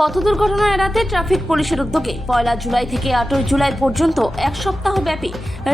পথ দুর্ঘটনা এড়াতে ট্রাফিক পুলিশের উদ্যোগে পয়লা জুলাই থেকে আটই জুলাই পর্যন্ত এক সপ্তাহ ব্যাপী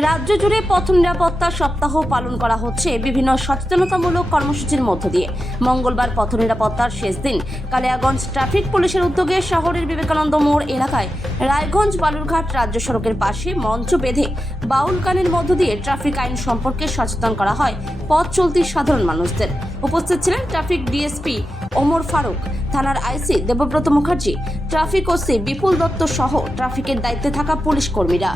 রাজ্য জুড়ে পথ নিরাপত্তা সপ্তাহ পালন করা হচ্ছে বিভিন্ন সচেতনতামূলক কর্মসূচির মধ্য দিয়ে। মঙ্গলবার পথ নিরাপত্তার শেষ দিন কালিয়াগঞ্জ ট্রাফিক পুলিশের উদ্যোগে শহরের বিবেকানন্দ মোড় এলাকায় রায়গঞ্জ বালুরঘাট রাজ্য সড়কের পাশে মঞ্চ বেঁধে বাউল গানের মধ্য দিয়ে ট্রাফিক আইন সম্পর্কে সচেতন করা হয় পথ চলতি সাধারণ মানুষদের। উপস্থিত ছিলেন ট্রাফিক ডিএসপি ওমর ফারুক। থানার IC Debabrata Mukherjee, traffic OC Bipul Dutta সহ ট্রাফিকের দায়িত্বে থাকা পুলিশ কর্মীরা।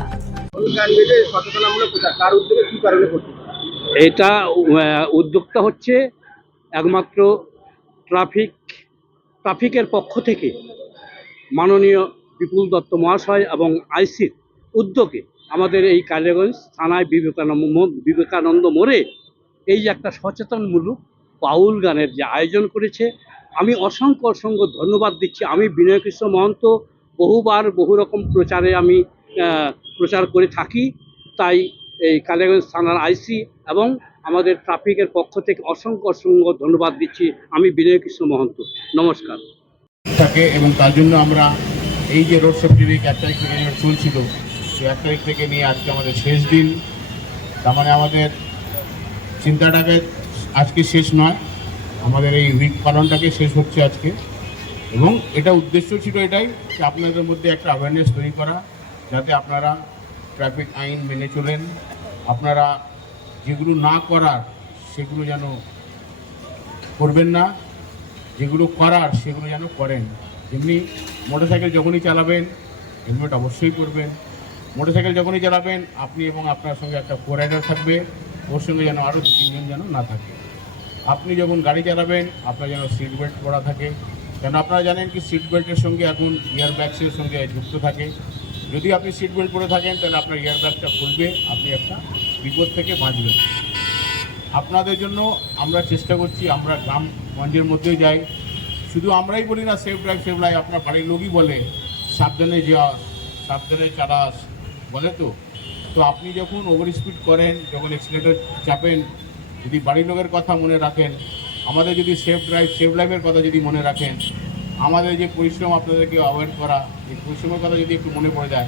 এটা উদ্যোক্তা হচ্ছে একমাত্র ট্রাফিক, ট্রাফিকের পক্ষ থেকে মাননীয় বিপুল দত্ত মহাশয় এবং আইসির উদ্যোগে আমাদের এই কালীগঞ্জ থানায় বিবেকানন্দ বিবেকানন্দ মোড়ে এই যে একটা সচেতনমূলক বাউল গানের যে আয়োজন করেছে আমি অসংখ্য অসংখ্য ধন্যবাদ দিচ্ছি। আমি বিনয় কৃষ্ণ মহন্ত, বহুবার বহু রকম প্রচারে আমি প্রচার করে থাকি। তাই এই কালীগঞ্জ থানার আইসি এবং আমাদের ট্রাফিকের পক্ষ থেকে অসংখ্য অসংখ্য ধন্যবাদ দিচ্ছি। আমি বিনয় কৃষ্ণ মহন্ত। নমস্কার। থাকে এবং তার জন্য আমরা এই যে রোড সেফটি উইক এক তারিখ থেকে চলছিল, সেই এক তারিখ থেকে নিয়ে আজকে আমাদের শেষ দিন। তার মানে আমাদের চিন্তাটাকে আজকে শেষ নয়। আমাদের এই উইক পালনটাকে শেষ হচ্ছে আজকে। এবং এটা উদ্দেশ্য ছিল এটাই যে আপনাদের মধ্যে একটা অ্যাওয়ারনেস তৈরি করা, যাতে আপনারা ট্রাফিক আইন মেনে চলেন, আপনারা যেগুলো না করার সেগুলো যেন করবেন না, যেগুলো করার সেগুলো যেন করেন। যেমনি মোটরসাইকেল যখনই চালাবেন হেলমেট অবশ্যই পরবেন। মোটরসাইকেল যখনই চালাবেন, আপনি এবং আপনার সঙ্গে একটা ফোর রাইডার থাকবে, ওর সঙ্গে যেন আরও দু তিনজন যেন না থাকে। আপনি যখন গাড়ি চালাবেন, আপনার যেন সিট বেল্ট পরা থাকে। কেন আপনারা জানেন কি সিট বেল্টের সঙ্গে এখন ইয়ার ব্যাগসের সঙ্গে যুক্ত থাকে। যদি আপনি সিট বেল্ট পরে থাকেন, তাহলে আপনার ইয়ার ব্যাগটা খুলবে, আপনি একটা বিপদ থেকে বাঁচবেন। আপনাদের জন্য আমরা চেষ্টা করছি, আমরা গ্রামগঞ্জের মধ্যে যাই। শুধু আমরাই বলি না সেফ ড্রাইভ সেফ লাইফ আপনার বাড়ির লোকই বলে, সাবধানে যাওয়া সাবধানে চালাস। বলে তো? তো আপনি যখন ওভার স্পিড করেন, যখন এক্সিলেটার চাপেন যদি বাড়ির লোকের কথা মনে রাখেন, আমাদের যদি সেফ ড্রাইভ সেফ লাইফের কথা যদি মনে রাখেন, আমাদের যে পরিশ্রম আপনাদেরকে অ্যাভয়েড করা, এই পরিশ্রমের কথা যদি একটু মনে পড়ে যায়,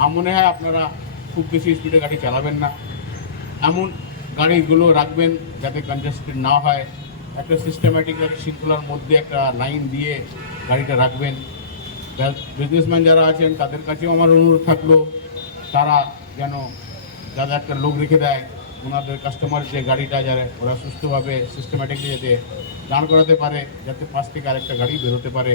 আমার মনে হয় আপনারা খুব বেশি স্পিডে গাড়ি চালাবেন না। এমন গাড়িগুলো রাখবেন যাতে কনজেস্টেড না হয়। একটা সিস্টেম্যাটিক শৃঙ্খলার মধ্যে একটা লাইন দিয়ে গাড়িটা রাখবেন। বিজনেসম্যান যারা আছেন, তাদের কাছেও আমার অনুরোধ থাকল, তারা যেন যারা একটা লোক রেখে দেয়। ওনাদের কাস্টমার যে গাড়িটা যারা, ওরা সুস্থভাবে সিস্টেম্যাটিকলি যাতে দাঁড় করাতে পারে, যাতে পাশ থেকে আরেকটা গাড়ি বেরোতে পারে।